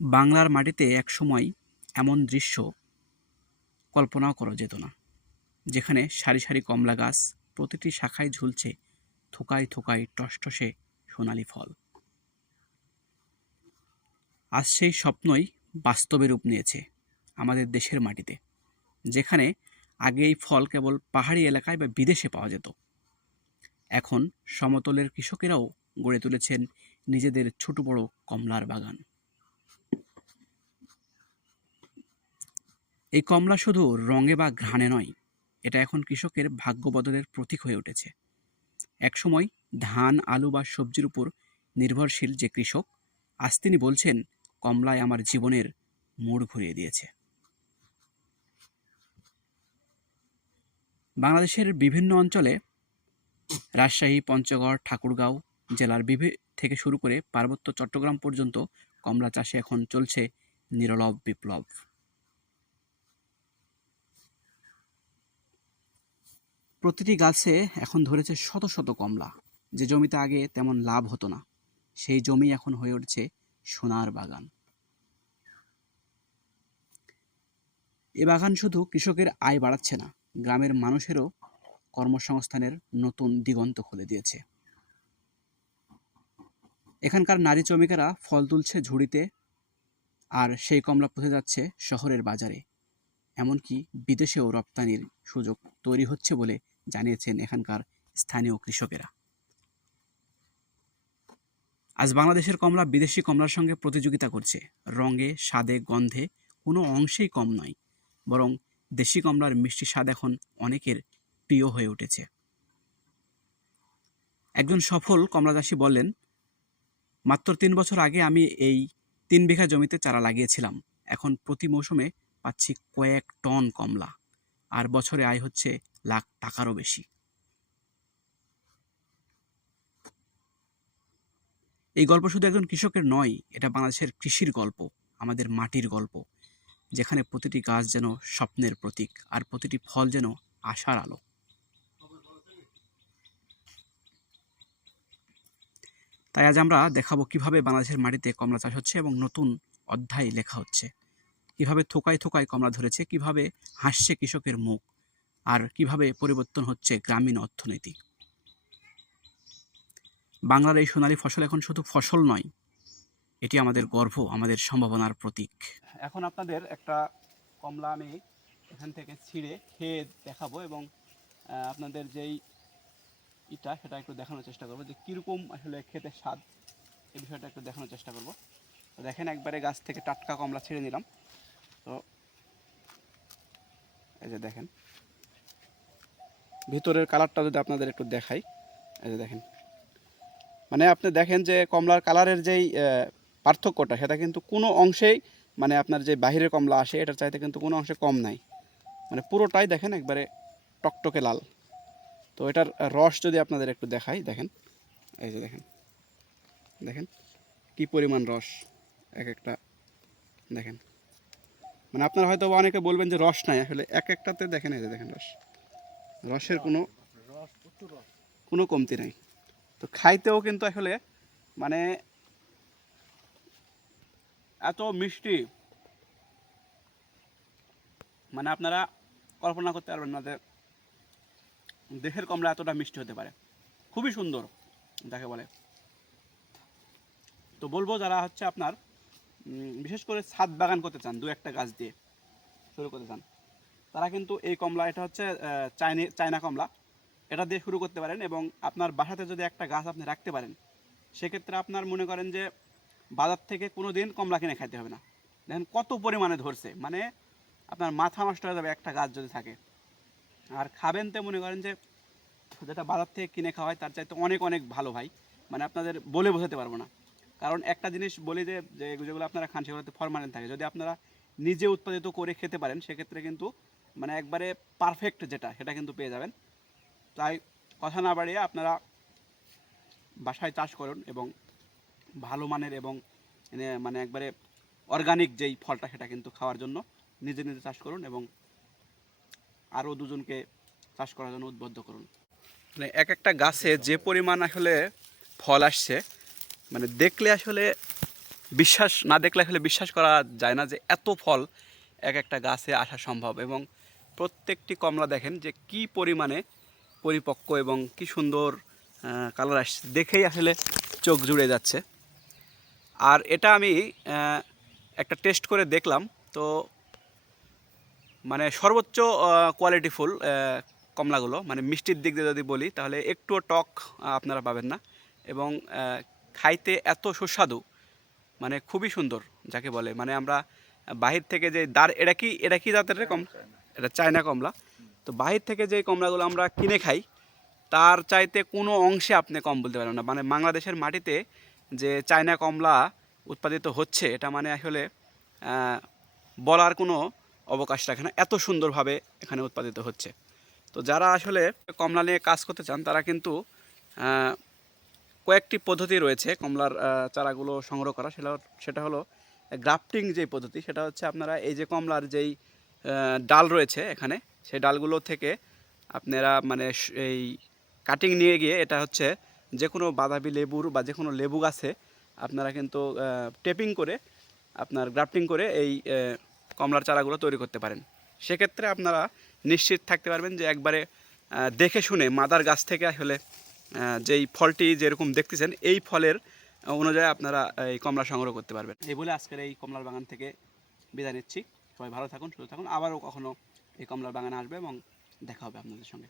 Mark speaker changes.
Speaker 1: বাংলার মাটিতে একসময় এমন দৃশ্য কল্পনাও করা যেত না, যেখানে সারি সারি কমলা গাছ প্রতিটি শাখায় ঝুলছে থোকায় থোকায় টসটসে সোনালি ফল। আজ সেই স্বপ্নই বাস্তবে রূপ নিয়েছে আমাদের দেশের মাটিতে, যেখানে আগে এই ফল কেবল পাহাড়ি এলাকায় বা বিদেশে পাওয়া যেত। এখন সমতলের কৃষকেরাও গড়ে তুলেছেন নিজেদের ছোট বড় কমলার বাগান। এই কমলা শুধু রঙে বা ঘ্রাণে নয়, এটা এখন কৃষকের ভাগ্য বদলের প্রতীক হয়ে উঠেছে। একসময় ধান, আলু বা সবজির উপর নির্ভরশীল যে কৃষক, আজ তিনি বলছেন, কমলায় আমার জীবনের মোড় ঘুরিয়ে দিয়েছে। বাংলাদেশের বিভিন্ন অঞ্চলে রাজশাহী, পঞ্চগড়, ঠাকুরগাঁও জেলার বিভি, থেকে শুরু করে পার্বত্য চট্টগ্রাম পর্যন্ত কমলা চাষে এখন চলছে নিরলভ বিপ্লব। প্রতিটি গাছে এখন ধরেছে শত শত কমলা। যে জমিতে আগে তেমন লাভ হতো না, সেই জমি এখন হয়ে উঠছে সোনার বাগান। এ বাগান শুধু কৃষকের আয় বাড়াচ্ছে না, গ্রামের মানুষেরও কর্মসংস্থানের নতুন দিগন্ত খুলে দিয়েছে। এখানকার নারী শ্রমিকেরা ফল তুলছে ঝুড়িতে, আর সেই কমলা পৌঁছে যাচ্ছে শহরের বাজারে। এমনকি বিদেশেও রপ্তানির সুযোগ তৈরি হচ্ছে বলে জানিয়েছেন এখানকার স্থানীয় কৃষকেরা। আজ বাংলাদেশের কমলা বিদেশি কমলার সঙ্গে প্রতিযোগিতা করছে। রঙে, স্বাদে, গন্ধে কোনো অংশেই কম নয়, বরং দেশি কমলার মিষ্টি স্বাদ এখন অনেকের প্রিয় হয়ে উঠেছে। একজন সফল কমলা চাষি বললেন, মাত্র তিন বছর আগে আমি এই তিন বিঘা জমিতে চারা লাগিয়েছিলাম। এখন প্রতি মৌসুমে পাচ্ছি কয়েক টন কমলা। আর বছরে আয় হচ্ছে লাখ টাকারও বেশি। এই গল্প শুধু একজন কৃষকের নয়, এটা বাংলাদেশের কৃষির গল্প, আমাদের মাটির গল্প, যেখানে প্রতিটি গাছ যেন স্বপ্নের প্রতীক আর প্রতিটি ফল যেন আশার আলো। তাই আজ আমরা দেখাবো কীভাবে বাংলাদেশের মাটিতে কমলা চাষ হচ্ছে এবং নতুন অধ্যায় লেখা হচ্ছে। কীভাবে থোকায় থোকায় কমলা ধরেছে, কীভাবে হাসছে কৃষকের মুখ, আর কীভাবে পরিবর্তন হচ্ছে গ্রামীণ অর্থনীতি। বাংলার এই সোনালী ফসল এখন শুধু ফসল নয়, এটি আমাদের গর্ব, আমাদের সম্ভাবনার প্রতীক। এখন আপনাদের একটা কমলা আমি এখান থেকে ছিঁড়ে খেয়ে দেখাবো এবং আপনাদের যেই ইটা, সেটা একটু দেখানোর চেষ্টা করব যে কীরকম আসলে খেতে স্বাদ এই বিষয়টা একটু দেখানোর চেষ্টা করব। দেখেন একবারে গাছ থেকে টাটকা কমলা ছিঁড়ে নিলাম। তো এই যে দেখেন। ভিতরের কালারটা যদি আপনাদের একটু দেখাই, এই যে দেখেন। মানে আপনি দেখেন যে কমলার কালারের যেই পার্থক্যটা, সেটা কিন্তু কোনো অংশেই মানে আপনার যে বাহিরের কমলা আসে, এটার চাইতে কিন্তু কোনো অংশে কম নাই। মানে পুরোটাই দেখেন একবারে টকটকে লাল। তো এটার রস যদি আপনাদের একটু দেখাই, দেখেন। এই যে দেখেন। দেখেন কি পরিমাণ রস, এক একটা। দেখেন। মানে আপনারা হয়তো অনেকে বলবেন যে রস নাই, আসলে এক একটাতে দেখেন এই যে দেখেন রস। রসের কোনো কোনো কমতি নাই। তো খাইতেও কিন্তু আসলে মানে এত মিষ্টি। মানে আপনারা কল্পনা করতে পারবেন না যে দেহের কমলা এতটা মিষ্টি হতে পারে। খুবই সুন্দর, যাকে বলে। তো বলব যারা হচ্ছে আপনার বিশেষ করে ছাদ বাগান করতে চান, দু একটা গাছ দিয়ে শুরু করতে চান। তারা কিন্তু এই কমলা, এটা হচ্ছে চাইনি, চায়না কমলা। এটা দিয়ে শুরু করতে পারেন এবং আপনার বাসাতে যদি একটা গাছ আপনি রাখতে পারেন, সেক্ষেত্রে আপনার মনে করেন যে বাজার থেকে কোনো দিন কমলা কিনে খাইতে হবে না। দেখেন কত পরিমাণে ধরছে মানে আপনার মাথা নষ্ট হয়ে যাবে একটা গাছ যদি থাকে। আর খাবেন তো মনে করেন যে যেটা বাজার থেকে কিনে খাওয়া হয় তার চাইতে অনেক অনেক ভালো ভাই। মানে আপনাদের বলে বোঝাতে পারব না। কারণ একটা জিনিস বলি যে যেগুলো আপনারা খান সেগুলোতে ফরমালিন থাকে। যদি আপনারা নিজে উৎপাদিত করে খেতে পারেন, সেক্ষেত্রে কিন্তু মানে একবারে পারফেক্ট যেটা, সেটা কিন্তু পেয়ে যাবেন। তাই কথা না বাড়িয়ে আপনারা বাসায় চাষ করুন এবং ভালো মানের এবং মানে একবারে অর্গানিক যেই ফলটা, সেটা কিন্তু খাওয়ার জন্য নিজে নিজে চাষ করুন এবং আরও দুজনকে চাষ করার জন্য উদ্বুদ্ধ করুন। মানে এক একটা গাছে যে পরিমাণ আসলে ফল আসছে মানে দেখলে আসলে বিশ্বাস, না দেখলে আসলে বিশ্বাস করা যায় না যে এত ফল এক একটা গাছে আসা সম্ভব। এবং প্রত্যেকটি কমলা দেখেন যে কি পরিমাণে পরিপক্ক এবং কি সুন্দর কালার আসছে। দেখেই আসলে চোখ জুড়ে যাচ্ছে। আর এটা আমি একটা টেস্ট করে দেখলাম। তো মানে সর্বোচ্চ কোয়ালিটি ফুল কমলাগুলো। মানে মিষ্টির দিক দিয়ে যদি বলি, তাহলে একটুও টক আপনারা পাবেন না। এবং খাইতে এত সুস্বাদু মানে খুবই সুন্দর যাকে বলে। মানে আমরা বাহির থেকে যে দার এটা কি এটা কি জাতের কম? এটা চায়না কমলা। তো বাহির থেকে যে কমলাগুলো আমরা কিনে খাই তার চাইতে কোনো অংশে আপনি কম বলতে পারবেন না। মানে বাংলাদেশের মাটিতে যে চায়না কমলা উৎপাদিত হচ্ছে এটা মানে আসলে বলার কোনো অবকাশ রাখে না। এত সুন্দরভাবে এখানে উৎপাদিত হচ্ছে। তো যারা আসলে কমলা নিয়ে কাজ করতে চান তারা কিন্তু কয়েকটি পদ্ধতি রয়েছে কমলার চারাগুলো সংগ্রহ করা। সেটা সেটা হলো গ্রাফটিং যে পদ্ধতি, সেটা হচ্ছে আপনারা এই যে কমলার যেই ডাল রয়েছে এখানে, সেই ডালগুলো থেকে আপনারা মানে এই কাটিং নিয়ে গিয়ে এটা হচ্ছে যে কোনো বাদাবি লেবুর বা যে কোনো লেবু গাছে আপনারা কিন্তু টেপিং করে আপনার গ্রাফটিং করে এই কমলার চারাগুলো তৈরি করতে পারেন। সেক্ষেত্রে আপনারা নিশ্চিত থাকতে পারবেন যে একবারে দেখে শুনে মাদার গাছ থেকে আসলে যেই ফলটি যেরকম দেখতেছেন, এই ফলের অনুযায়ী আপনারা এই কমলা সংগ্রহ করতে পারবেন। এই বলে আজকের এই কমলার বাগান থেকে বিদায় নিচ্ছি। সবাই ভালো থাকুন, সুস্থ থাকুন। আবারও কখনও এই কমলার বাগানে আসবে এবং দেখা হবে আপনাদের সঙ্গে।